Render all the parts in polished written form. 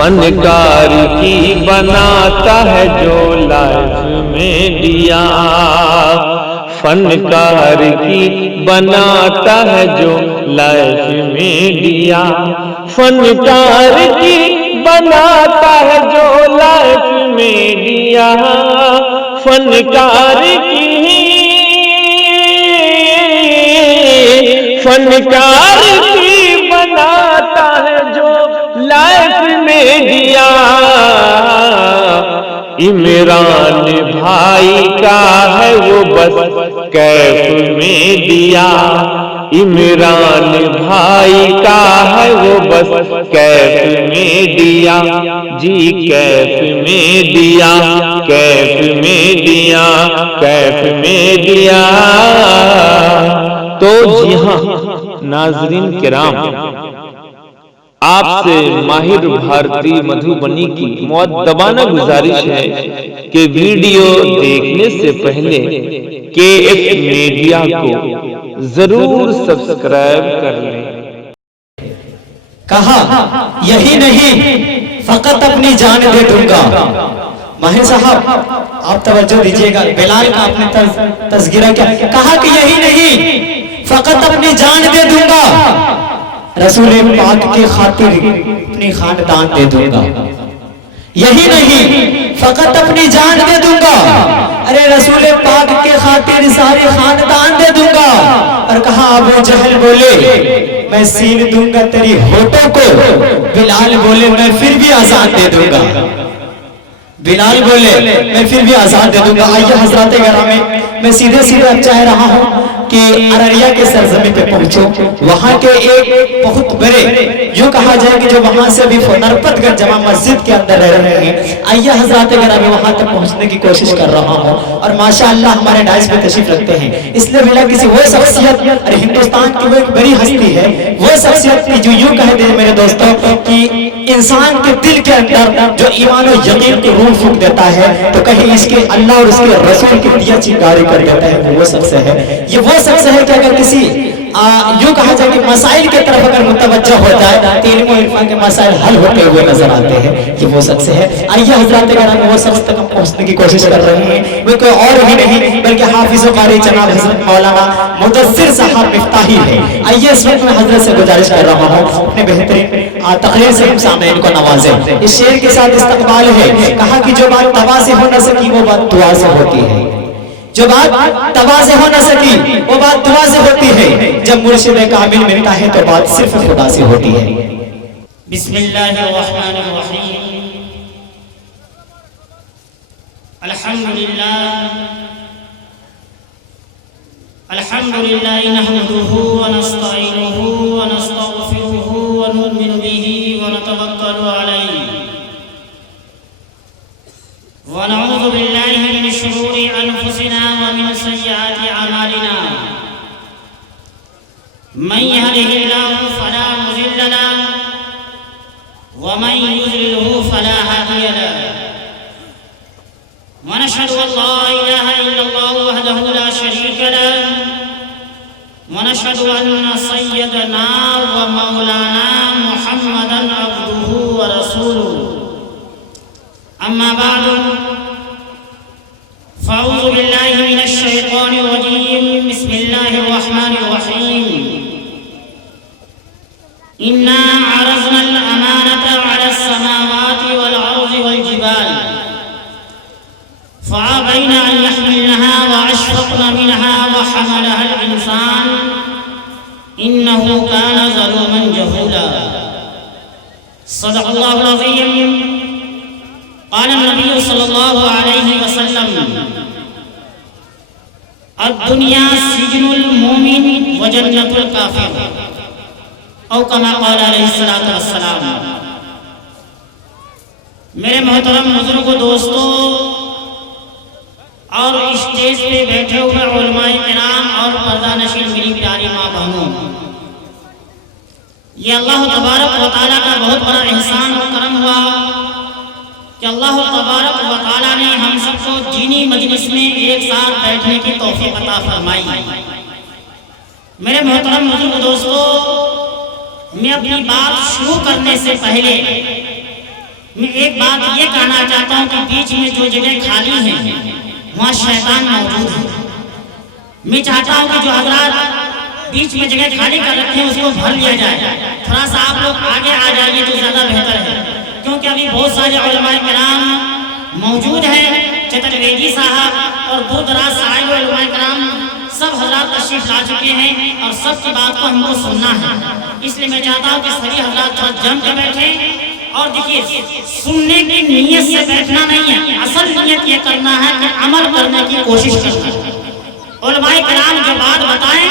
فنکار کی بناتا ہے جو لائف میں دیا، فنکار کی بناتا ہے جو لائف میں دیا، فنکار کی بناتا ہے جو لائف میں دیا، فنکار کی بناتا ہے جو لائف میں دیا۔ عمران بھائی کا ہے وہ بس کیف میں دیا، عمران بھائی کا ہے وہ بس کیف میں دیا، جی کیف میں دیا، کیف میں دیا، کیف میں دیا۔ تو جی ہاں ناظرین کرام، آپ سے ماہر بھارتی مدھوبنی کی مؤدبانہ گزارش ہے کہ ویڈیو دیکھنے سے پہلے KF میڈیا کو ضرور سبسکرائب کر لیں۔ کہا یہی نہیں فقط اپنی جان دے دوں گا۔ ماہر صاحب آپ توجہ دیجئے گا، بلال کا آپ نے تذکرہ کیا، کہا کہ یہی نہیں فقط اپنی جان دے دوں گا، رسول پاک کی خاطر اپنی خاندان دے دوں گا۔ یہی نہیں فقط اپنی جان دے دوں گا، ارے رسول پاک کی خاطر سارے خاندان دے دوں گا۔ اور کہا ابو جہل بولے میں سین دوں گا تیری ہونٹوں کو، بلال بولے میں پھر بھی آزان دے دوں گا، بلال بولے میں پھر بھی آزان دے دوں گا۔ آئیے حضرات گرامی، میں سیدھے اب چاہ رہا ہوں کہ ارریا کے سرزمین پہ پہنچو، وہاں کے ایک بہت بڑے یوں کہا جائے کہ جو وہاں سے بھی نرپت گڑھ جامع مسجد کے اندر رہ رہے ہیں، آئیے حضرات گرامی وہاں تک پہنچنے کی کوشش کر رہا ہوں۔ اور ماشاءاللہ ہمارے ڈائس پہ تشریف رکھتے ہیں، اس لیے بلا کسی وہ شخصیت، اور ہندوستان کی وہ ایک بڑی ہستی ہے، وہ شخصیت کی جو یوں کہہ دے میرے دوستوں کہ انسان کے دل کے اندر جو ایمان و یقین کی روح پھونک دیتا ہے، تو کہیں اس کے اللہ اور اس کے رسول کی دیا چنگاری کر دیتا ہے، وہ شخص ہے۔ یہ وہ شخص ہے کہ اگر کسی یوں کہا جائے کہ مسائل کی طرف اگر متوجہ ہو جائے تو علم و عرفان کے مسائل حل ہوتے ہوئے نظر آتے ہیں، یہ وہ شخص ہے۔ آئیے حضرات گرامی وہ شخص تک ہم پہنچنے کی کوشش کر رہے ہیں، وہ کوئی اور ہی نہیں بلکہ حافظ و قاری جناب حضرت مولانا مدثر صاحب مفتاحی ہے۔ آئیے اس وقت میں حضرت سے گزارش کر رہا ہوں اپنے بہترین تقریر سے ہم سامعین کو نوازیں۔ اس شعر کے ساتھ استقبال ہے، کہا کہ جو بات توا سے ہو نہ سکی وہ بات دعا سے ہوتی ہے، جو بات توا سے ہو نہ سکی وہ بات دعا سے ہوتی ہے، جب مرشد کامل ملتا ہے تو بات صرف خدا سے ہوتی ہے۔ بسم اللہ الرحمن الرحیم، الحمدللہ نحمده ونستعینه ونستغفره ونؤمن به ونتوکل علیہ، ونعوذ باللہ من شرور انفسنا ومن سیئات اعمالنا، من يهده الله فلا مضل له ومن يضلله فلا هادي له، ونشهد ان لا اله الا الله وحده لا شريك له، ونشهد ان سيدنا ومولانا محمدا عبده ورسوله، اما بعد فاعوذ بالله من الشيطان الرجيم، بسم الله الرحمن الرحيم، إنا عرضنا الأمانة على السماوات والأرض والجبال فأبين أن يحملنها وأشفقن منها وحملها الإنسان إنه كان ظلوما جهولا، صدق الله العظيم۔ قال النبي صلى الله عليه وسلم الدنيا سجن المؤمن وجنة الكافر، او کما قال علیہ السلام۔ میرے محترم بزرگوں، دوستوں اور اسٹیج پہ بیٹھے ہوئے علماء کرام اور پردہ نشین میری پیاری ماں بہنوں، یہ اللہ تبارک و تعالیٰ کا بہت بڑا احسان و کرم ہوا کہ اللہ تبارک و تعالیٰ نے ہم سب کو دینی مجلس میں ایک ساتھ بیٹھنے کی توفیق عطا فرمائی۔ میرے محترم بزرگ دوستو، میں اپنی بات شروع کرنے سے پہلے میں ایک بات یہ کہنا چاہتا ہوں کہ بیچ میں جو جگہ خالی ہیں وہاں شیطان موجود ہے. میں چاہتا ہوں کہ جو حضرات بیچ میں جگہ خالی کر رکھے ہیں اس کو بھر لیا جائے. تھوڑا سا آپ لوگ آگے آ جائیے تو زیادہ بہتر ہے، کیونکہ ابھی بہت سارے علماء کرام موجود ہیں. چترویدی صاحب اور دور دراز سے آئے ہوئے علماء کرام سب حضرات تشریف لا چکے ہیں اور سب کی بات کو ہم کو سننا ہے. اس لیے میں چاہتا ہوں کہ سبھی حضرات تھوڑا جم کے بیٹھیں. اور دیکھیے، سننے کی نیت سے بیٹھنا نہیں ہے، اصل نیت یہ کرنا ہے کہ عمل کرنے کی کوشش کرنا ہے. علماء کرام جو بات بتائیں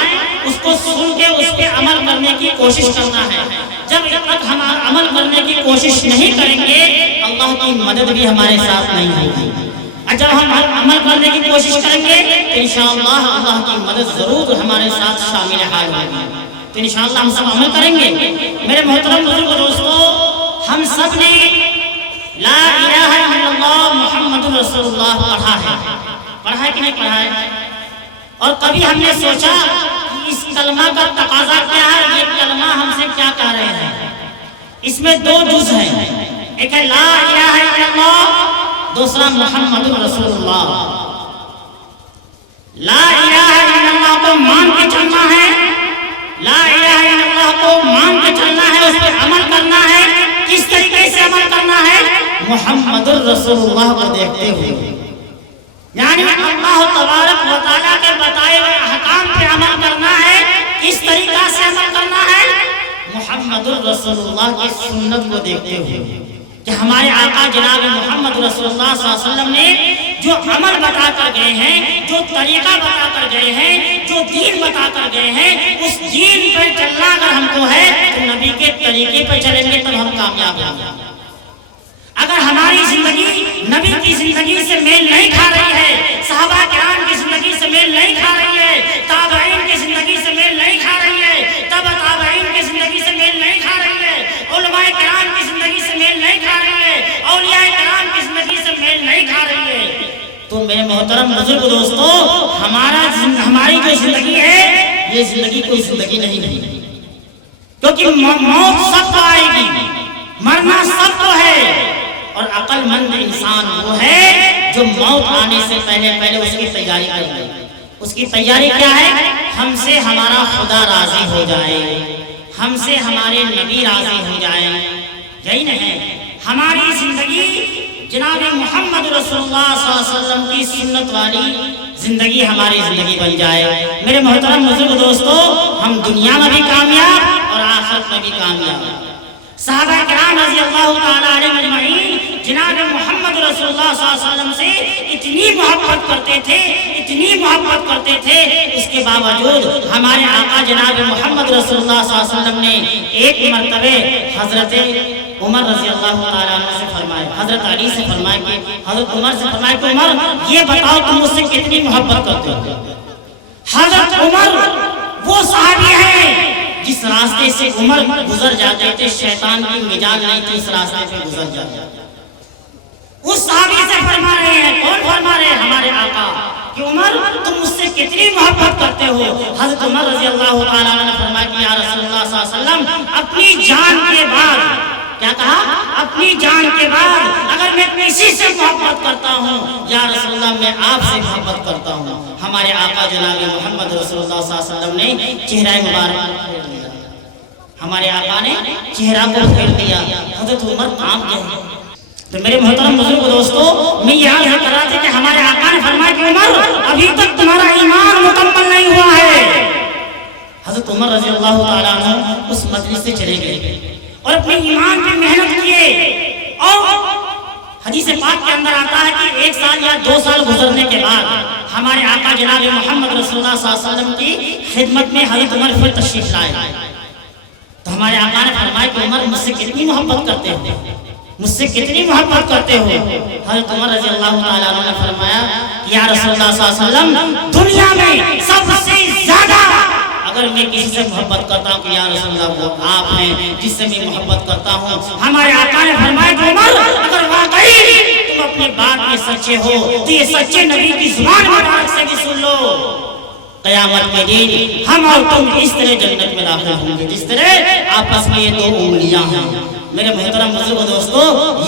اس کو سن کے اس پہ عمل کرنے کی کوشش کرنا ہے. جب تک ہم عمل کرنے کی کوشش نہیں کریں گے اللہ کی مدد بھی ہمارے ساتھ نہیں ہوگی. اور جب ہم عمل کرنے کی کوشش کریں گے تو انشاءاللہ اللہ کی مدد ضرور ہمارے ساتھ شامل حال ہوگی. تو انشاءاللہ ہم سب عمل کریں گے. میرے محترم بزرگ دوستو، ہم سب نے لا الہ الا اللہ محمد رسول اللہ پڑھا ہے کہ نہیں پڑھا ہے؟ اور کبھی ہم نے سوچا کہ اس کلمہ کا تقاضا کیا ہے، یہ کلمہ ہم سے کیا کہہ رہے ہیں؟ اس میں دو جز ہیں، ایک ہے لا الہ الا اللہ، دوسرا محمد رسول اللہ. لا الہ الا اللہ کو مان کے چلنا ہے، لا الہ الا اللہ کو مان کے چلنا ہے، اس پر عمل کرنا ہے. کس طریقے سے عمل کرنا ہے؟ محمد رسول اللہ کو دیکھتے ہوئے، یعنی اللہ تبارک و تعالیٰ کے بتائے ہوئے احکام پہ عمل کرنا ہے. کس طریقہ سے عمل کرنا ہے؟ محمد رسول اللہ کی سنت کو دیکھتے ہوئے کہ ہمارے آقا جناب محمد رسول اللہ صلی اللہ علیہ وسلم نے جو عمل بتا کر گئے ہیں، جو طریقہ بتا کر گئے ہیں، جو دین بتا کر گئے ہیں، اس دین پر چلنا اگر ہم کو ہے تو نبی کے طریقے پر چلیں گے تب ہم کامیاب ہوں گے. اگر ہماری زندگی نبی کی زندگی سے میل نہیں کھا رہی ہے، صحابہ کرام کی زندگی سے میل نہیں کھا رہی ہے، تابعین کی زندگی سے میل نہیں کھا رہی ہے، تبع تابعین کی زندگی سے میل نہیں کھا رہی ہے، علماء کرام کی زندگی سے میل نہیں کھا رہی ہے، اولیاء کرام کی زندگی سے میل نہیں کھا رہی ہے، تو میرے محترم بزرگ دوستو، ہماری جو زندگی ہے یہ زندگی کوئی زندگی نہیں ہے. کیونکہ موت سب کو آئے گی، مرنا سب کو ہے. اور عقل مند انسان وہ ہے جو موت آنے سے پہلے اس کی تیاری کر لے. اس کی تیاری کیا ہے؟ ہم سے ہمارا خدا راضی ہو جائے، ہم سے ہمارے نبی راضی ہو جائیں. یہی نہیں ہماری زندگی جناب محمد رسول اللہ صلی اللہ علیہ وسلم کی سنت والی زندگی ہماری زندگی بن جائے. میرے محترم بزرگ دوستو، ہم دنیا میں بھی کامیاب اور آخرت میں بھی کامیاب. صحابہ کرام رضی اللہ تعالیٰ علیہ مجمعین جناب محمد رسول اللہ صلی اللہ علیہ وسلم سے اتنی محبت کرتے تھے، اتنی محبت کرتے تھے، اس کے باوجود ہمارے آقا جناب محمد رسول اللہ صلی اللہ علیہ وسلم نے ایک مرتبہ حضرت عمر رضی اللہ تعالیٰ عنہ سے فرمائے، حضرت علی سے فرمائے کہ حضرت عمر سے فرمائے کہ عمر یہ بتاؤ تم مجھ سے کتنی محبت کرتے ہو. حضرت عمر وہ صحابی ہیں جس راستے سے عمر گزر جاتے تھے شیطان کی مجال نہیں تھی، اس راستے پہ گزر جاتے. اس صحابی سے فرما رہے ہیں، کون فرما رہے ہیں؟ ہمارے آقا کہ عمر تم مجھ سے کتنی محبت کرتے ہو. حضرت عمر رضی اللہ تعالیٰ عنہ نے فرمایا کہ یا رسول اللہ صلی اللہ علیہ وسلم، اپنی جان کے بعد، کیا کہا؟ اپنی جان کے بعد اگر میں کسی سے محبت کرتا ہوں یا رسول اللہ میں آپ سے محبت کرتا ہوں. ہمارے آقا جناب محمد رسول اللہ صلی اللہ علیہ وسلم نے چہرہ مبارک پھیر دیا، ہمارے آقا نے چہرہ کو پھیر دیا. حضرت عمر کام کیا ہے؟ تو میرے محترم بزرگ دوستو، میں یاد کر رہا تھا کہ ہمارے آقا نے فرمایا کہ عمر ابھی تک تمہارا ایمان مکمل نہیں ہوا ہے. حضرت عمر رضی اللہ تعالیٰ عنہ اس مجلس سے چلے گئے اور اپنے ایمان پہ محنت کیے. اور حدیث پاک کے اندر آتا ہے کہ 1 سال یا 2 سال گزرنے کے بعد ہمارے آقا جناب محمد رسول اللہ صلی اللہ علیہ وسلم کی خدمت میں حضرت عمر پھر تشریف لائے. تو ہمارے آقا نے فرمایا کہ عمر مجھ سے کتنی محبت کرتے ہو، مجھ سے کتنی محبت کرتے ہو. حضرت عمر رضی اللہ تعالیٰ عنہ نے فرمایا کہ یا رسول اللہ صلی اللہ علیہ وسلم، دنیا میں سب سے زیادہ اگر میں کسی سے محبت کرتا ہوں کہ یا رسول اللہ وہ آپ ہیں جس سے میں محبت کرتا ہوں. ہمارے آقا نے فرمایا کہ عمر اگر واقعی تم اپنے بات میں سچے ہو تو یہ سچے نبی کی زبان مبارک سے بھی سن لو، قیامت کے دن ہم اور تم اس طرح جنت میں داخل ہوں گے جس طرح آپس میں یہ 2 انگلیاں ہیں. میرے محترم بزرگ دوستو،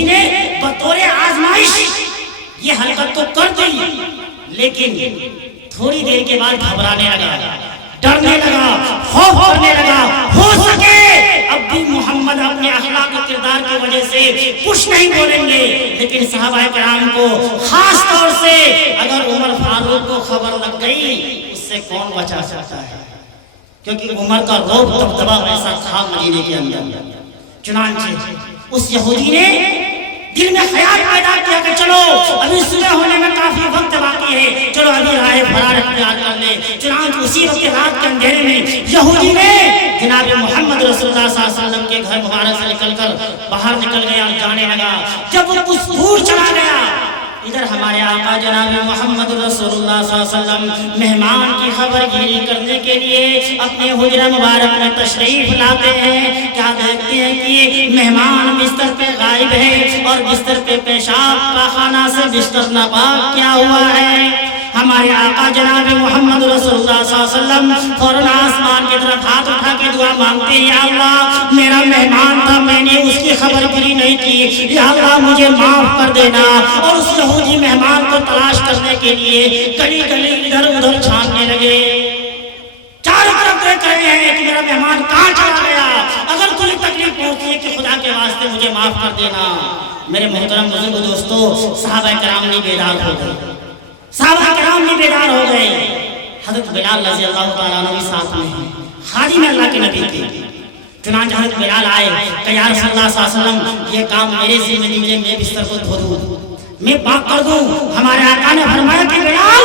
یہودی نے بطور آزمائش یہ حرکت تو کر دی، لیکن تھوڑی دیر کے بعد گھبرانے لگا، ڈرنے لگا، خوف کرنے لگا، ہو سکے اب بھی محمد اپنے اخلاق و کردار کی وجہ سے کچھ نہیں بولیں گے، لیکن صحابہ کرام کو خاص طور سے اگر عمر فاروق کو خبر لگ گئی اس سے کون بچا سکتا ہے، کیونکہ عمر کا روب دبدبا ایسا تھا مدینے کے اندر۔ چنانچہ اس یہودی نے دل میں خیال پیدا کیا کہ چلو ابھی صبح ہونے میں کافی وقت باقی ہے، چلو ابھی راہ فرار اختیار کر لیں۔ چنانچہ اسی وقت رات کے اندھیرے میں یہودی نے جناب محمد رسول اللہ صلی اللہ علیہ وسلم کے گھر مبارک سے نکل کر باہر نکل گیا اور جانے لگا۔ جب وہ کچھ دور چلا گیا، ادھر ہمارے آقا جناب محمد رسول اللہ صلی اللہ علیہ وسلم مہمان کی خبر گیری کرنے کے لیے اپنے حجرہ مبارک میں تشریف لاتے ہیں۔ کیا دیکھتے ہیں کہ مہمان بستر پہ غائب ہے اور بستر پہ پیشاب پاخانہ سے بستر ناپاک کیا ہوا ہے۔ ہمارے آقا جناب محمد رسول اللہ صلی اللہ علیہ وسلم فوراً آسمان کی طرف ہاتھ اٹھا کے دعا مانگتے ہیں، یا اللہ میرا مہمان تھا، میں نے اس کی خبر گیری نہیں کی، یا اللہ مجھے معاف کر دینا۔ اور اس یہودی مہمان کو تلاش کرنے کے لیے گلی گلی ادھر ادھر چھاننے لگے، چاروں طرف دیکھ رہے ہیں کہ میرا مہمان کہاں چلا گیا، اگر کوئی تکلیف پہنچی ہے کہ خدا کے واسطے مجھے معاف کر دینا۔ میرے محترم بزرگ دوستو، صحابہ کرام نے بیدار ہو گئے، صحابہ کرام بھی بیدار ہو گئے۔ حضرت بلال رضی اللہ تعالیٰ عنہ بھی ساتھ میں ہیں، خادم اللہ کے نبی تھے۔ چنانچہ حضرت بلال آئے کہ یا رسول اللہ صلی اللہ علیہ وسلم یہ کام میرے ذمہ دیجیے، میں بستر کو دھو دوں، میں پاک کر دوں۔ ہمارے آقا نے فرمایا کہ بلال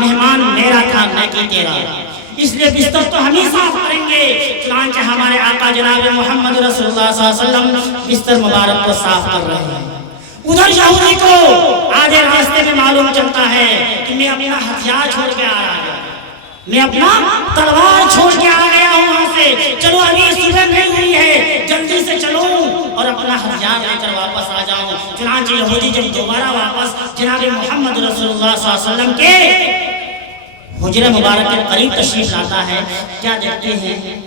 مہمان میرا تھا نہ کہ تیرا، اس لیے بستر تو ہم ہی صاف کریں گے۔ چنانچہ ہمارے آقا جناب محمد رسول اللہ صلی اللہ علیہ وسلم بستر مبارک کو صاف کر رہے ہیں۔ ادھر یہودی کو آدھے راستے میں معلوم چلتا ہے کہ میں اپنا ہتھیار چھوڑ کے آ رہا ہوں، میں اپنا تلوار چھوڑ کے آ گیا ہوں وہاں سے، چلو ابھی صبح نہیں ہوئی ہے، جلدی سے چلو اور اپنا ہتھیار لے کر واپس آ جاؤں۔ چنانچہ یہودی جب دوبارہ واپس جناب محمد رسول اللہ صلی اللہ علیہ وسلم کے حجرہ مبارک کے قریب تشریف لاتا ہے، کیا دیکھتے ہیں؟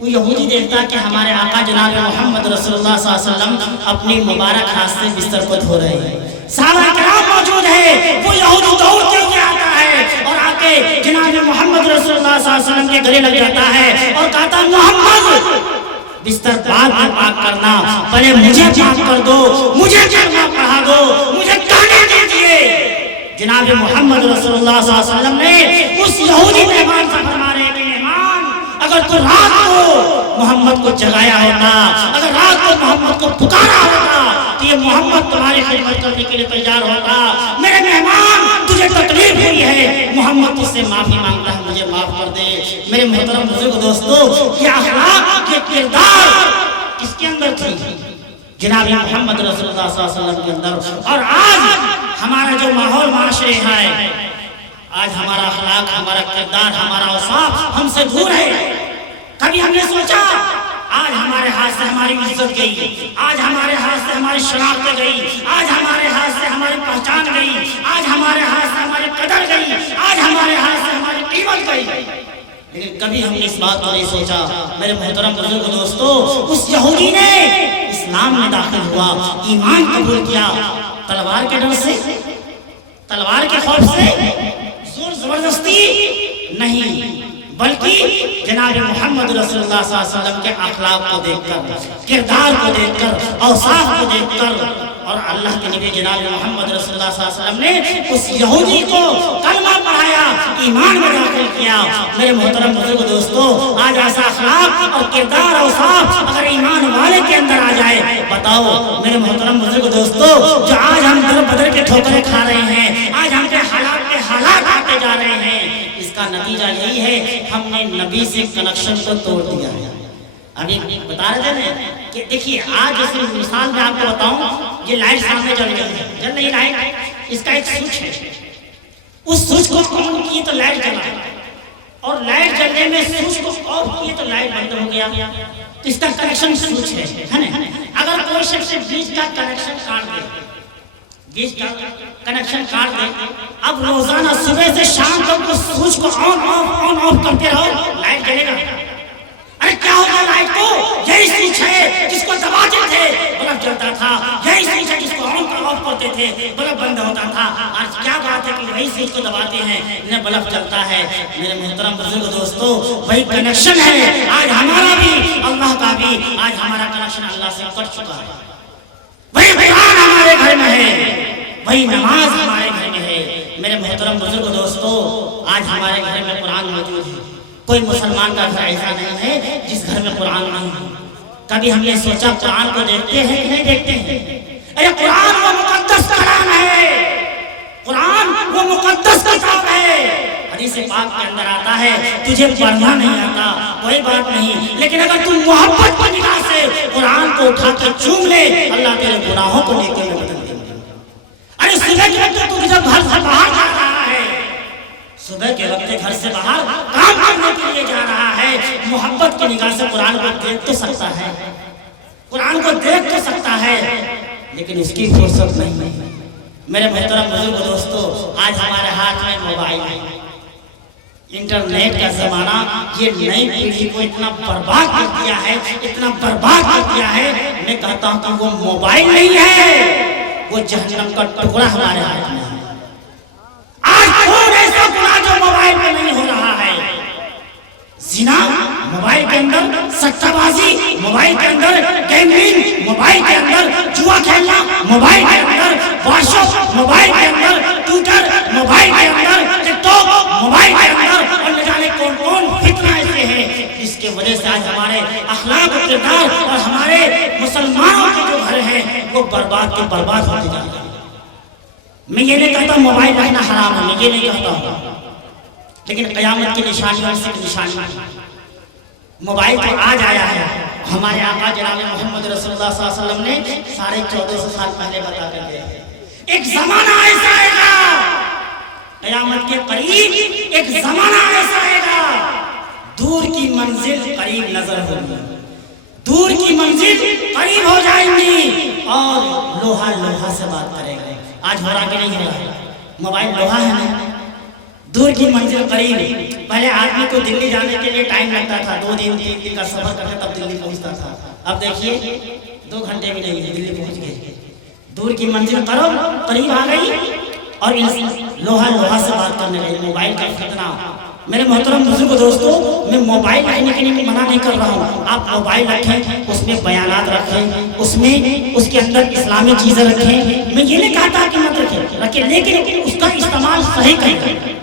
وہ یہودی دیکھتا کہ ہمارے آقا جناب محمد رسول اللہ صلی اللہ علیہ وسلم اپنی مبارک ہاتھ سے بستر کو دھو رہے ہیں، صحابہ کرام موجود ہے۔ وہ یہودی دوڑتے ہوئے آتا ہے اور آ کے جناب محمد رسول اللہ صلی اللہ علیہ وسلم کے گلے لگ جاتا ہے اور کہتا محمد بستر بعد میں پاک کرنا، پہلے مجھے پاک کر دو، مجھے کلمہ پڑھا دو، مجھے کھانے دیجیے۔ جناب محمد رسول اللہ صلی اللہ علیہ وسلم نے اس یہودی مہمان سے فرما رہے کہ مہمان اگر تو رات کو محمد کو جگایا ہوتا، اگر رات کو محمد کو پکارا ہوتا تو یہ محمد تمہاری خدمت کرنے کے لیے تیار ہوتا۔ میرے مہمان تجھے تکلیف ہوئی ہے، محمد تجھ سے معافی مانگتا ہے، مجھے معاف کر دے۔ میرے محترم بزرگ دوستو، یہ اخلاق، یہ کردار کس کے اندر تھی؟ جناب محمد رسول اللہ صلی اللہ علیہ وسلم کے اندر۔ اور آج ہمارا جو ماحول معاشرے ہے، آج ہمارا اخلاق، ہمارا کردار، ہمارا اوصاف ہم سے دور ہے۔ کبھی ہم نے سوچا آج ہمارے ہاتھ سے ہماری عزت گئی، آج ہمارے ہاتھ سے ہماری شناخت گئی، آج ہمارے ہاتھ سے ہماری پہچان گئی، آج ہمارے ہاتھ سے ہماری قدر گئی، آج ہمارے ہاتھ سے ہماری قیمت گئی، لیکن کبھی ہم نے اس بات کو نہیں سوچا۔ میرے محترم بزرگ دوستو، اس یہودی نے اسلام میں داخل ہوا، ایمان قبول کیا، تلوار کے ڈر سے، تلوار کے خوف سے، زور زبردستی نہیں، بلکہ جناب محمد رسول اللہ صلی اللہ علیہ وسلم کے اخلاق کو دیکھ کر، کردار کو دیکھ کر، اوصاف کو دیکھ کر، اور اللہ کے نبی جناب محمد رسول اللہ صلی اللہ علیہ وسلم نے اس یہودی کو کلمہ پڑھایا، ایمان میں داخل کیا۔ میرے محترم بزرگ دوستو، آج ایسا اخلاق اور کردار اوصاف اگر ایمان والے کے اندر آ جائے، بتاؤ میرے محترم بزرگ دوستو، جو آج ہم در بدر کے ٹھوکریں کھا رہے ہیں، آج ہم کے حالات پہ حالات آتے جا رہے ہیں، اس کا نتیجہ یہی ہے ہم نے نبی سے کنیکشن کو توڑ دیا ہے۔ ابھی بتا رہے تھے کہ دیکھیے آج جس مثال میں آپ کو بتاؤں، یہ لائٹ سامنے جل رہی ہے، جل رہی لائٹ، اس کا ایک سوئچ ہے، اس سوئچ کو آن کیے تو لائٹ جلا، اور لائٹ جلنے میں سوئچ کو آف کیے تو لائٹ بند ہو گیا، تو اس کا کنیکشن سوئچ ہے نا۔ اگر کوئی شخص بیچ کا کنیکشن کاٹ دے، بیچ کا کنیکشن کاٹ دے، اب روزانہ صبح سے شام تک اس سوئچ کو آن آف کرتے رہو، لائٹ جلے گا۔ ارے کیا ہوگا لائٹ کو؟ یہی سوئچ ہے کہ جس کو دباتے تھے بلب جلتا تھا، یہی سوئچ ہے جس کو آف کرتے تھے بلب بند ہوتا تھا. آج کیا بات ہے کہ وہی سوئچ کو دباتے ہیں انہیں بلب چلتا ہے. میرے محترم بزرگ دوستو، وہی کنیکشن ہے آج ہمارا بھی اللہ کا بھی. آج ہمارا کنیکشن اللہ سے کٹ چکا ہے. وہی قرآن ہمارے گھر میں ہے، وہی نماز ہمارے گھر میں ہے. میرے محترم بزرگ دوستو، آج ہمارے گھر میں قرآن موجود ہے. کوئی مسلمان کا گھر ایسا نہیں ہے جس گھر میں قرآن نہیں ہے. کبھی ہم نے سوچا قرآن کو دیکھتے ہیں کہ نہیں دیکھتے ہیں؟ ارے قرآن وہ مقدس کلام ہے، قرآن وہ مقدس کتاب ہے. حدیث پاک کے اندر آتا ہے تجھے پڑھنا نہیں آتا کوئی بات نہیں، لیکن اگر تم محبت کی نگاہ سے قرآن کو اٹھا کے چوم لے اللہ تیرے گناہوں کو نیکی میں بدل دے. ارے صبح کے وقت تو جب گھر سے باہر جا رہا ہے، صبح کے وقت گھر سے باہر کام کرنے کے لیے جا رہا ہے، محبت کی نگاہ سے قرآن کو دیکھ تو سکتا ہے، قرآن کو دیکھ تو سکتا ہے، لیکن اس کی فرصت نہیں ہے. میرے محترم بزرگ دوستو، آج ہمارے ہاتھ میں موبائل ہے، انٹرنیٹ کا زمانہ. یہ نئی پیڑھی کو اتنا برباد کر دیا ہے، اتنا برباد کر دیا ہے. میں کہتا ہوں کہ وہ موبائل نہیں ہے، وہ جہنم کا ٹکڑا ہمارے ہاتھ میں ہے. آج کون ایسا گناہ جو موبائل میں نہیں ہو رہا ہے؟ زنا موبائل کے اندر، سٹہ بازی موبائل کے اندر، گیمنگ موبائل کے اندر، جوا کھیلنا موبائل کے اندر، واٹس ایپ موبائل کے اندر، ٹویٹر موبائل کے اندر، ٹک ٹاک موبائل کے اندر، اور نہ جانے کون کون فتنہ ایسے ہیں جس کی وجہ سے آج ہمارے اخلاق و کردار اور ہمارے مسلمانوں کے جو گھر ہیں وہ برباد کے برباد ہوتے جا رہے ہیں. میں یہ نہیں کہتا موبائل رکھنا حرام ہے، میں یہ نہیں کہتا، لیکن قیامت کی نشانی اور کی نشانی موبائل تو آج آیا ہے. ہمارے آقا جناب محمد رسول اللہ صلی اللہ علیہ وسلم نے 1450 سال پہلے بتا کر گئے ایک زمانہ ایسا آئے گا قیامت کے قریب، ایک زمانہ ایسا آئے گا دور کی منزل قریب نظر ہوگی، دور کی منزل قریب ہو جائیں گی اور لوہا لوہا سے بات کرے گا. آج ہو رہا کہ نہیں ہو رہا؟ موبائل لوہا ہے نا. دور کی منزل قریب. پہلے آدمی کو دلی جانے کے لیے ٹائم لگتا تھا، 2 دن 3 دن کا سفر کرنے تب دلی پہنچتا تھا. اب دیکھیے 2 گھنٹے بھی نہیں دلی پہنچ گئے. دور کی منزل قریب آ گئی اور لوہا لوہا سے بات کرنے لگے. موبائل کا فتنہ. میرے محترم بزرگ دوستو، میں موبائل رکھنے کے لیے منع نہیں کر رہا ہوں. آپ موبائل رکھیں، اس میں بیانات رکھیں، اس کے اندر اسلامی چیزیں رکھیں. میں یہ نہیں کہتا کہ مت رکھیں، لیکن اس کا استعمال صحیح کریں،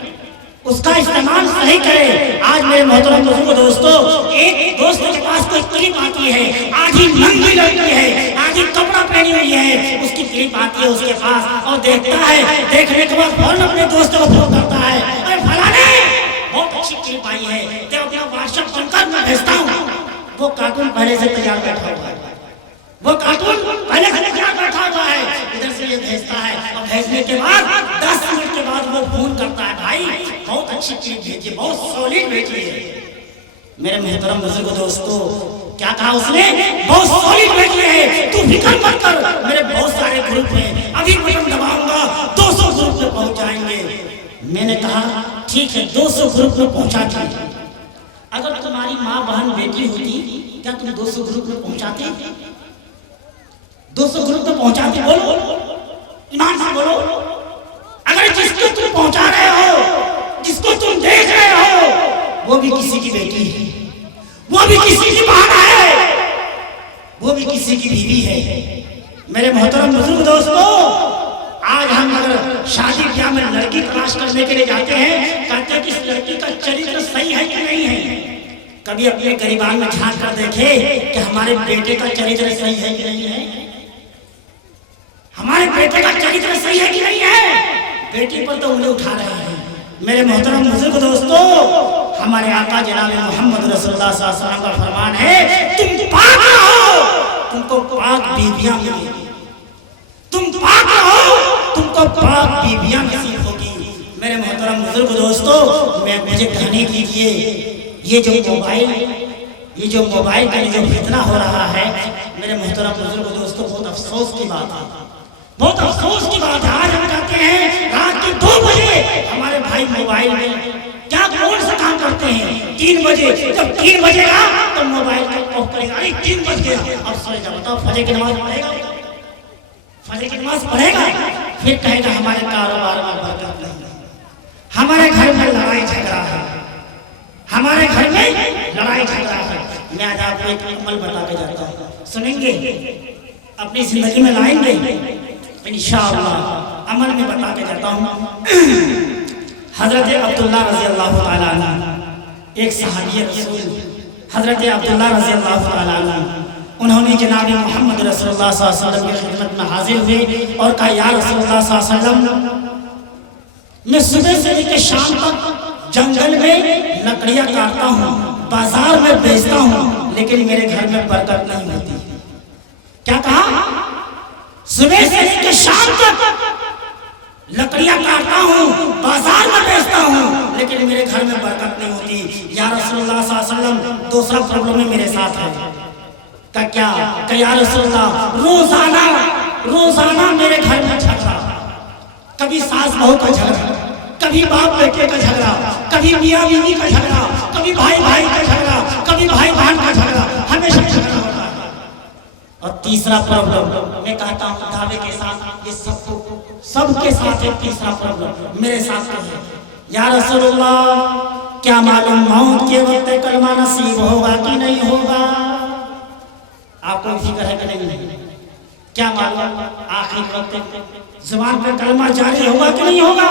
اس کا استعمال صحیح کرے. آج میرے محترم بزرگ دوستو، ایک دوست کے پاس کوئی کلپ آتی ہے، آدھی ننگی لڑکی ہے، آدھی کپڑا پہنی ہوئی ہے، اس کی کلپ آتی ہے اس کے پاس اور دیکھتا ہے. دیکھنے کے بعد فوراً اپنے دوست کو فون کرتا ہے، ارے فلانے بہت اچھی کلپ آئی ہے، تو اپنا واٹس ایپ بن کر میں بھیجتا ہوں. وہ کارٹون پہلے سے تیار بیٹھا ہوا ہے، وہ کارٹون پہلے سے تیار بیٹھا ہوا ہے، ادھر سے یہ بھیجتا ہے اور بھیجنے کے بعد 10 منٹ کے بعد وہ فون کرتا ہے، بھائی بہت اچھی کلپ بھیجی، بہت سولڈ بھیجی ہے. میرے محترم بزرگ دوستو، کیا کہا اس نے؟ بہت سولڈ بھیجی ہے، تو فکر مت کر، میرے بہت سارے گروپ ہیں، ابھی بٹن دباؤں گا 200 گروپ میں پہنچ جائیں گے. میں نے کہا ٹھیک ہے 200 گروپ میں پہنچا دی. اگر تمہاری ماں بہن بیٹی ہوتی کیا تم 200 گروپ میں پہنچاتے؟ 200 گروپ میں پہنچاتے؟ بولو ایمان سے بولو. اگر جس کو تم پہنچا رہے ہو، جس کو تم دیکھ رہے ہو، وہ بھی کسی کی بیٹی ہے، وہ بھی کسی کی بہن ہے، وہ بھی کسی کی بیوی ہے. میرے محترم بزرگ دوستو، آج ہم اگر شادی بیاہ میں لڑکی تلاش کرنے کے لیے جاتے ہیں، کہتے ہیں کہ اس لڑکی کا چریتر صحیح ہے کہ نہیں ہے. کبھی اپنے گریبان میں جھانک کر دیکھے کہ ہمارے بیٹے کا چریتر صحیح ہے کہ نہیں ہے؟ ہمارے بیٹے کا چریتر صحیح ہے کہ نہیں ہے؟ بیٹی پر تو انگلی اٹھا رہے ہیں. میرے محترم بزرگ دوستو، ہمارے آقا جناب محمد رسول اللہ صلی اللہ علیہ وسلم کا فرمان ہے، تم پاک رہو تم کو پاک بیویاں ملیں گی، تم پاک رہو تم کو پاک بیویاں نصیب ہوگی. میرے محترم بزرگ دوستو، مجھے کہنے دیجیے، یہ جو موبائل کا جو فتنہ ہو رہا ہے، میرے محترم بزرگ دوستو، بہت افسوس کی بات ہے، بہت افسوس کی بات ہے. آج ہم کہتے ہیں رات کے 2 بجے ہمارے بھائی موبائل میں کیا کون سا کام کرتے ہیں. 3 بجے جب 3 بجے گا تو موبائل کو آف کریں پڑے گا. 3 بج گیا اب سوئے جا. بتاؤ فجر کی نماز پڑھے گا؟ فجر کی نماز پڑھے گا؟ پھر کہے گا ہمارے کاروبار میں برکت نہیں, ہمارے گھر میں لڑائی جھگڑا ہے, ہمارے گھر میں لڑائی جھگڑا ہے. میں آج آپ کو ایک عمل بتا کے جاتا ہوں, سنیں گے, اپنی زندگی میں لائیں گے انشاءاللہ. عمل میں بتا کے جاتا ہوں. حضرت عبداللہ رضی اللہ تعالیٰ عنہ, ایک صحابی رسول حضرت عبداللہ رضی اللہ تعالیٰ عنہ, انہوں نے جناب محمد رسول اللہ صلی اللہ علیہ وسلم کی خدمت میں حاضر ہوئے اور کہا یا رسول اللہ صلی اللہ علیہ وسلم, میں صبح سے لے کے شام تک جنگل میں لکڑیاں کاٹتا ہوں, بازار میں بیچتا ہوں, لیکن میرے گھر میں برکت نہیں ہوتی. کیا کہا؟ صبح سے لے کے شام تک لکڑیاں کاٹتا ہوں, بازار میں بیچتا ہوں, لیکن میرے گھر میں برکت نہیں ہوتی. یا رسول اللہ صلی اللہ علیہ وسلم, دوسرا پرابلم میرے ساتھ ہے. کیا کہ یا رسول اللہ روزانہ میرے گھر میں جھگڑا, کبھی ساس بہو کا جھگڑا, کبھی باپ بیٹے کا جھگڑا, کبھی میاں بیوی کا جھگڑا, کبھی بھائی بھائی کا جھگڑا, کبھی بھائی بہن کا جھگڑا, ہمیشہ جھگڑا ہوتا ہے. اور تیسرا پرابلم میں کہتا ہوں دعوے کے ساتھ, یہ سب کے ساتھ ایک تیسرا پرابلم میرے ساتھ ہے. یا رسول اللہ کیا معلوم موت کے وقت کلمہ نصیب ہوگا کہ نہیں ہوگا؟ آپ کو فکر ہے کہ نہیں؟ کیا معلوم آخری وقت زبان پہ کلمہ جاری ہوگا کہ نہیں ہوگا؟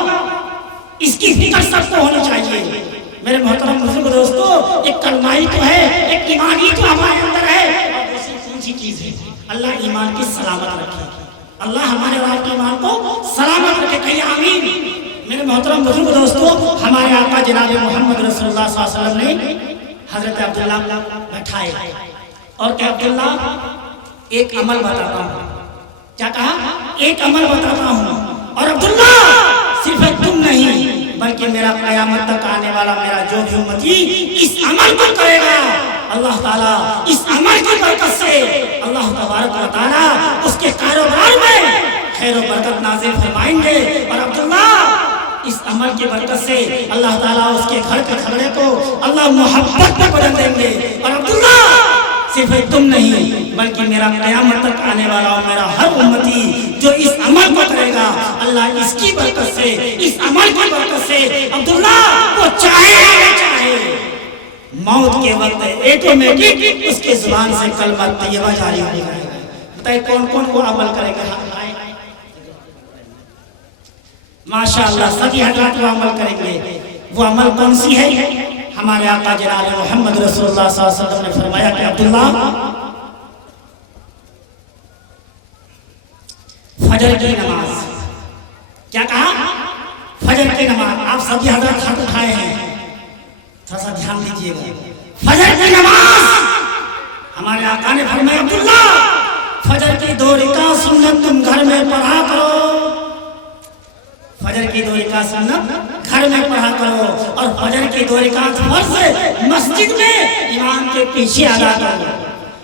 اس کی فکر سب کو ہونی چاہیے. میرے محترم بزرگ دوستو, ایک کلمہ ہی تو ہے, ایک ایمان ہی تو ہمارے اندر ہے, اور دوسری کون سی چیز ہے؟ اللہ ایمان کی سلامت رکھے, اللہ ہمارے اور آپ کے ایمان کو سلامت رکھے. کہیں آمین. میرے محترم بزرگ دوستو, ہمارے آقا جناب محمد رسول اللہ صلی اللہ علیہ وسلم نے حضرت عبداللہ بٹھائے اور کہ عبداللہ ایک عمل بتاتا ہوں. کیا کہا؟ ایک عمل بتاتا ہوں, اور عبداللہ صرف تم نہیں بلکہ میرا قیامت تک آنے والا میرا جو بھی امتی اس عمل کو کرے گا, اللہ تعالیٰ اس عمل کی برکت سے اللہ تبارک و تعالیٰ اس کے کاروبار میں خیر و برکت نازل فرمائیں گے. اور عبداللہ اس عمل کی برکت سے اللہ تعالیٰ اس کے گھر کے جھگڑے کو اللہ محبت میں بدل دیں گے. اور عبداللہ صرف تم نہیں بلکہ میرا قیامت تک آنے والا میرا ہر امتی جو اس عمل کو کرے گا, اللہ اس کی برکت سے, اس عمل کی برکت سے عبداللہ وہ چاہے نہ چاہے موت کے وقت ایٹومیٹک اس کے زبان سے کلمہ طیبہ جاری ہو جائے گا. بتائیں کون کون وہ عمل کرے گا؟ ماشاءاللہ سبھی حضرات وہ عمل کریں گے. وہ عمل کون سی ہے؟ ہمارے آقا جناب محمد رسول اللہ صلی اللہ علیہ وسلم نے فرمایا کہ عبداللہ فجر کی نماز. کیا کہا؟ فجر کی نماز. آپ سبھی حضرات ہاتھ اٹھائے ہیں, تھوڑا سا دھیان دیجئے گا. فجر کی نماز ہمارے آقا نے فرمایا عبداللہ فجر کی 2 رکعت سنت تم گھر میں پڑھا کرو. فجر کی 2 رکعت سنت گھر میں پڑھا کرو, اور فجر کی 2 رکعت فرض مسجد میں امام کے پیچھے ادا کرو.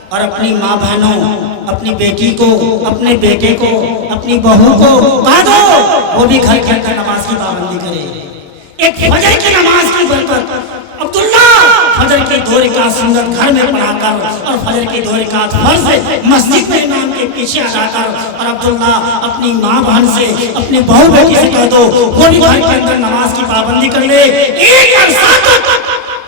اور اپنی ماں بہنوں, اپنی بیٹی کو, اپنے بیٹے کو, اپنی بہو کو کہا دو وہ بھی گھر کے اندر نماز کی پابندی کرے. ایک فجر کی نماز کی برکت. عبداللہ فجر کی 2 رکعت سنت گھر میں پڑھا کر, اور فجر کی 2 رکعت فرض مسجد میں امام کے پیچھے ادا کر. اور عبداللہ اپنی ماں بہن سے, اپنی بہو بیٹی سے کہہ دو وہ بھی گھر کے اندر نماز کی پابندی کر لے. ایک عرصہ تک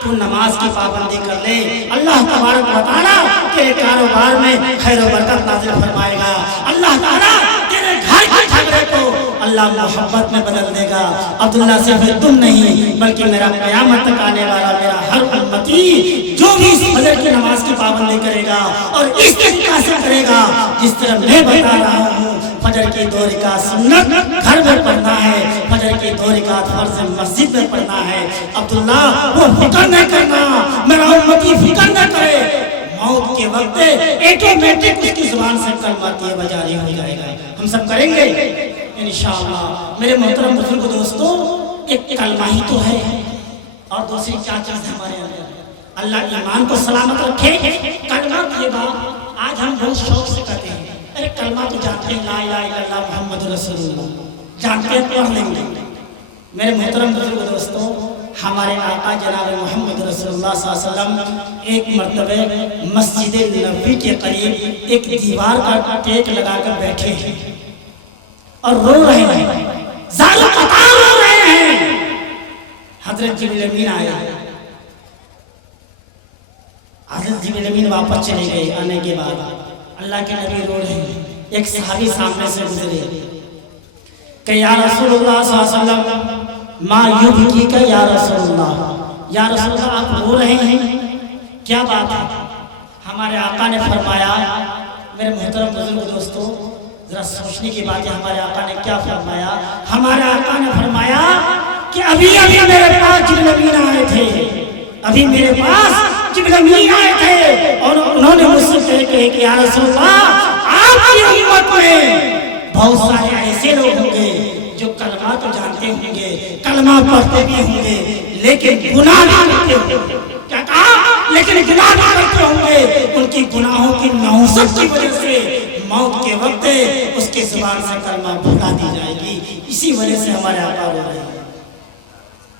تو نماز کی پابندی کر لے, اللہ تبارک و تعالیٰ تیرے کاروبار میں خیر و برکت نازل فرمائے گا. اللہ تعالیٰ تیرے گھر کے جھگڑے کو اللہ محبت میں بدل دے گا. عبداللہ صرف تم نہیں بلکہ میرا قیامت تک آنے والا میرا ہر امتی جو بھی اس فجر کی نماز کی پابندی کرے گا اور اس طریقہ سے کرے گا جس طرح میں بتا رہا ہوں. فجر کی 2 رکعت سنت گھر میں پڑھنا ہے, فجر کی 2 رکعت فرض مسجد میں پڑھنا ہے. عبداللہ وہ فکر نہ کرنا, میرا امتی فکر نہ کرے, موت کے وقت ایٹومیٹک اس کی زبان سے کلمہ طیبہ جاری ہو جائے گا. ہم سب کریں گے انشاءاللہ. میرے محترم بزرگ دوستو, ایک کلمہ ہی تو ہے, اور دوسری کیا چیز ہے ہمارے اندر؟ اللہ ایمان کو سلامت رکھے. کلمہ طیبہ آج ہم بہت شوق سے کہتے ہیں, ارے کلمہ تو جانتے ہیں, لا الہ الا اللہ محمد رسول اللہ جانتے ہیں, پڑھ لیں گے. میرے محترم بزرگ دوستو, ہمارے آقا جناب محمد رسول اللہ صلی اللہ علیہ وسلم ایک مرتبہ مسجد نبوی کے قریب ایک دیوار کا ٹیک لگا کر بیٹھے ہیں اور رو رہے ہیں، زار قطار رو رہے ہیں۔ حضرت جبریل امین آئے، حضرت جبریل امین واپس چلے گئے۔ آنے کے بعد اللہ کے نبی رو رہے ہیں، ایک صحابی سامنے سے گزرے کہ یا رسول اللہ صلی اللہ علیہ وسلم ما یبکی کا یا رسول اللہ، یا رسول اللہ آپ رو رہے ہیں، کیا بات ہے؟ ہمارے آقا نے فرمایا، میرے محترم بزرگ دوستو ذرا سوچنے کی بات ہے، ہمارے آقا نے کیا فرمایا؟ ہمارے آقا نے فرمایا کہ ابھی میرے پاس جبریل امین آئے تھے، ابھی میرے پاس جبریل امین آئے تھے اور انہوں نے مجھ سے کہا کہ یا رسول اللہ آپ کی امت میں بہت سارے ایسے لوگ ہوں گے جو کلمہ تو جانتے ہوں گے، کلمہ پڑھتے بھی ہوں گے، لیکن گناہ بھی کرتے ہوں گے۔ کیا کہا؟ لیکن گناہ بھی کرتے ہوں گے، ان کی گناہوں کی نحوست کی وجہ سے موت کے وقت اس کے زبان سے کلمہ بھلا دی جائے گی، اسی وجہ سے ہمارے آقا رو رہے ہیں۔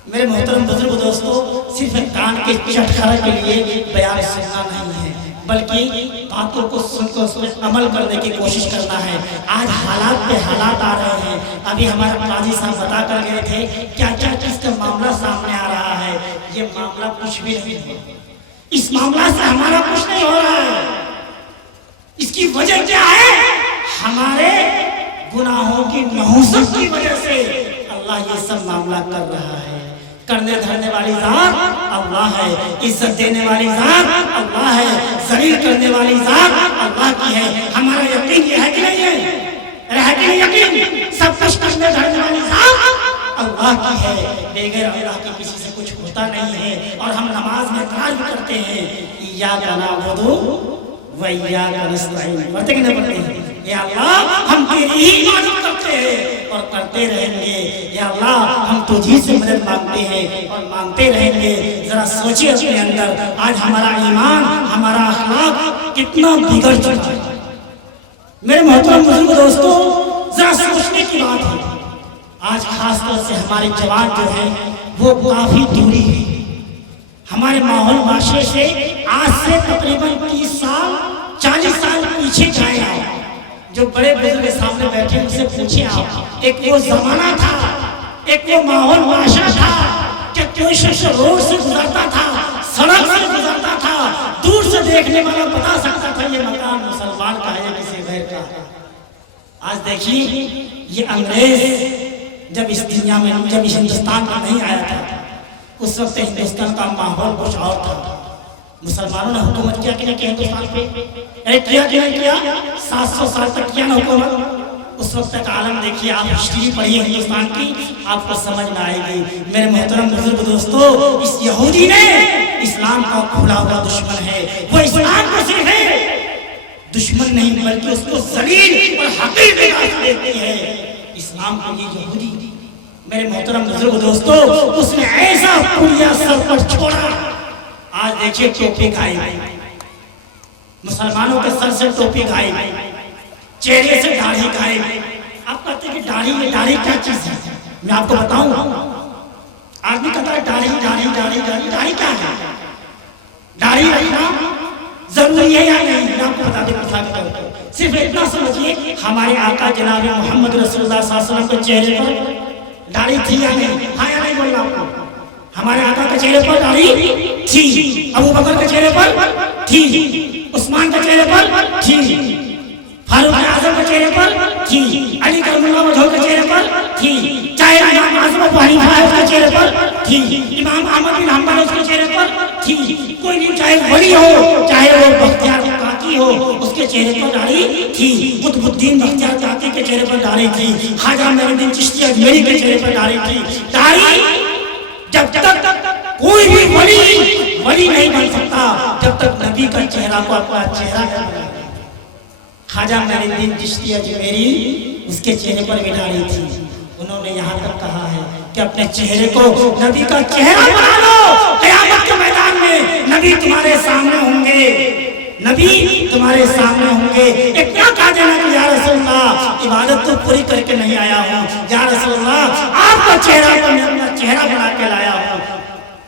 میرے محترم بزرگ دوستو، صرف کان کے چٹخرے کے لیے بیان سننا نہیں ہے، بلکہ باتوں کو سن کر اس پر عمل کرنے کی کوشش کرنا ہے۔ آج حالات پہ حالات آ رہے ہیں، ابھی ہمارے قاضی صاحب بتا کر گئے تھے کیا کیا چیز کا معاملہ سامنے آ رہا ہے۔ یہ معاملہ کچھ بھی نہیں ہوا، اس معاملہ سے ہمارا کچھ نہیں ہو رہا ہے۔ اس کی وجہ کیا ہے؟ ہمارے گناہوں کی نحوست کی وجہ سے اللہ یہ سب معاملہ کر رہا ہے۔ کرنے دھرنے والی ذات اللہ ہے، عزت دینے والی ذات اللہ ہے، ذلیل کرنے والی ذات اللہ کی ہے۔ ہمارا یقین یہ ہے کہ نہیں ہے کہ نہیں یقین؟ سب کچھ کرنے دھرنے والی ذات اللہ کی ہے، بغیر اللہ کے کسی سے کچھ ہوتا نہیں ہے۔ اور ہم نماز میں اعتراض بھی کرتے ہیں ایاک نعبد و ایاک نستعین، پڑھتے کہ نہیں پڑھتے ہیں؟ یا اللہ ہم تیری ہی عبادت کرتے ہیں اور کرتے رہیں گے، یا اللہ ہم تجھی سے مدد مانگتے ہیں اور مانگتے رہیں گے۔ ذرا سوچیے اپنے اندر آج ہمارا ایمان، ہمارا اخلاق کتنا بگڑ چکا ہے۔ میرے محترم بزرگ دوستو، ذرا سوچنے کی بات ہے۔ آج خاص طور سے ہمارے جوان جو ہیں وہ کافی دوری ہے ہمارے ماحول معاشرے سے، آج سے تقریباً 30 سال 40 سال پیچھے جائے آئے۔ جو بڑے بزرگ سامنے بیٹھے ان سے پوچھیں آپ، ایک وہ زمانہ تھا، ایک وہ ماحول معاشرہ تھا کہ کوئی شخص روڈ سے گزرتا تھا، سڑک سے گزرتا تھا، دور سے دیکھنے والا بتا سکتا تھا یہ مکان مسلمان کا ہے یا کسی غیر کا ہے۔ آج دیکھیے یہ انگریز جب اس دنیا میں، جب اس ہندوستان میں نہیں آیا تھا، اس وقت ہندوستان کا ماحول کچھ اور تھا۔ مسلمانوں نے حکومت کیا کہ نہیں کیا ہندوستان پہ؟ کیا کہ نہیں کیا؟ 700 سال تک کیا نا حکومت؟ اس وقت تک عالم دیکھیے، آپ ہسٹری پڑھیے ہندوستان کی، آپ کو سمجھ میں آئے گی۔ میرے محترم بزرگ دوستو، اس یہودی نے اسلام کا کھلا ہوا دشمن ہے، وہ اسلام کو صرف دشمن نہیں بلکہ اس کو ذلیل اور حقیر دیتی ہے اسلام کو یہ یہودی۔ میرے محترم بزرگ دوستو، اس نے ایسا پوریا سر پر چھوڑا، آج دیکھیے ٹوپی غائب، مسلمانوں کے سر سے ٹوپی غائب، چہرے سے داڑھی غائب۔ آپ کہتے ہیں کہ داڑھی کیا چیز ہے؟ میں آپ کو بتاؤں، آدمی کہتا ہے داڑھی کیا ہے؟ داڑھی رکھنا ضروری ہے یا نہیں؟ میں آپ کو بتا دیں مثال کے طور پر، صرف اتنا سمجھیے ہمارے آقا جناب محمد رسول اللہ صلی اللہ علیہ وسلم کے چہرے پر داڑھی تھی یا نہیں؟ ہاں یا نہیں بولنا آپ کو؟ ہمارے آقا کے چہرے پر داڑھی تھی، ابو بکر کے چہرے پر تھی، عثمان کے چہرے پر تھی، فاروق اعظم کے چہرے پر تھی، علی کرم اللہ وجہہ کے چہرے پر تھی، چاہے امام اعظم ابو حنیفہ اس کے چہرے پر تھی، امام احمد بن حنبل اس کے چہرے پر تھی، کوئی نہیں، چاہے ولی ہو چاہے وہ بختیار کاکی ہو، اس کے چہرے پر داڑھی تھی، قطب الدین بختیار کاکی کے چہرے پر داڑھی تھی، خواجہ معین الدین چشتی اجمیری کے چہرے پر داڑھی تھی۔ داڑھی جب تک کوئی بھی ولی نہیں بن سکتا جب تک نبی کا چہرہ کو اپنا چہرہ نہیں بنا۔ خواجہ معین الدین چشتی اجمیری اس کے چہرے پر بھی داڑھی تھی، انہوں نے یہاں تک کہا ہے کہ اپنے چہرے کو نبی کا چہرہ بنا لو، قیامت کے میدان میں نبی تمہارے سامنے ہوں گے، نبی تمہارے سامنے ہوں گے۔ اتنا کہا جانا کہ یا رسول اللہ عبادت تو پوری کر کے نہیں آیا ہوں، یا رسول اللہ آپ کا چہرہ پر میں اپنا چہرہ بنا کے لایا ہوں۔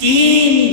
3